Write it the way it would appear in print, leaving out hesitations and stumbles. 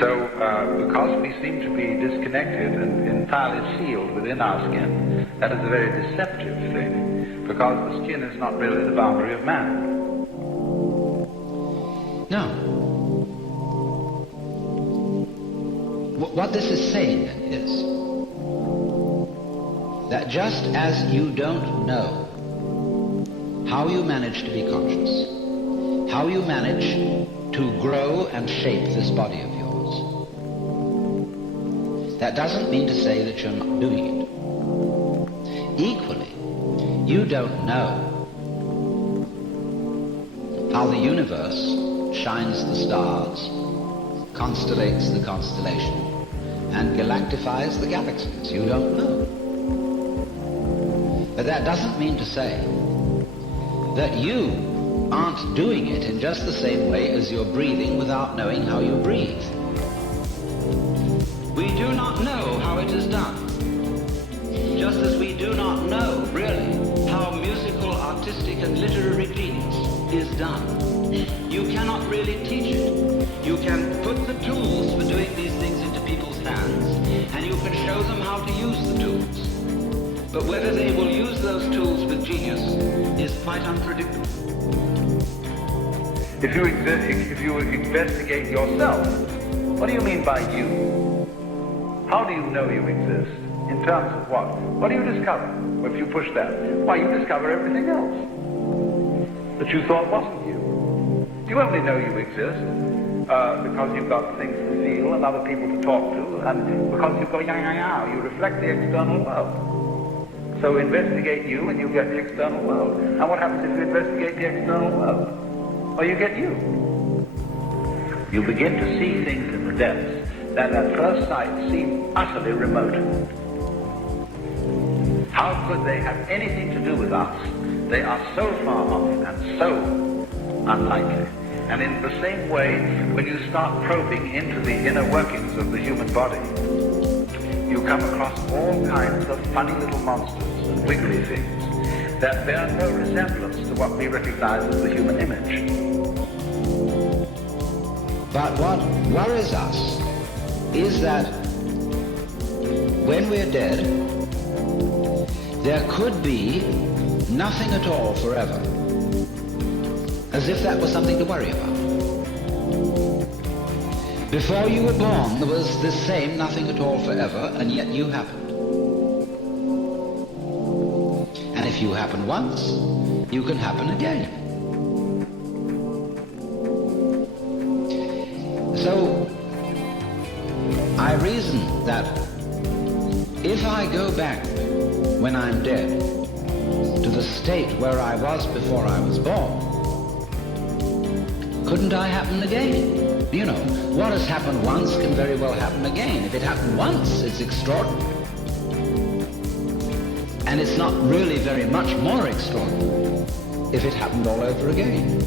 So, because we seem to be disconnected and entirely sealed within our skin, that is a very deceptive thing, because the skin is not really the boundary of man. No. What this is saying then is that just as you don't know how you manage to be conscious, how you manage to grow and shape this body of yours, that doesn't mean to say that you're not doing it. Equally, you don't know how the universe shines the stars, constellates the constellation, and galactifies the galaxies. You don't know. But that doesn't mean to say that you aren't doing it in just the same way as you're breathing without knowing how you breathe. We do not know how it is done, just as we do not know, really, how musical, artistic, and literary genius is done. You cannot really teach it. You can put the tools for doing these things into people's hands, and you can show them how to use the tools. But whether they will use those tools with genius is quite unpredictable. If you investigate yourself, what do you mean by you? How do you know you exist? In terms of what? What do you discover if you push that? Why, you discover everything else that you thought wasn't you. You only know you exist because you've got things to feel and other people to talk to, and because you've got you reflect the external world. So investigate you and you get the external world. And what happens if you investigate the external world? Well, you get you. You begin to see things in the depths that at first sight seem utterly remote. How could they have anything to do with us? They are so far off and so unlikely. And in the same way, when you start probing into the inner workings of the human body, you come across all kinds of funny little monsters and wiggly things that bear no resemblance to what we recognize as the human image. But what worries us is that when we're dead, there could be nothing at all forever. As if that was something to worry about. Before you were born, there was this same nothing at all forever, and yet you happened. And if you happen once, you can happen again. So, I reason that if I go back when I'm dead to the state where I was before I was born, couldn't I happen again? You know, what has happened once can very well happen again. If it happened once, it's extraordinary. And it's not really very much more extraordinary if it happened all over again.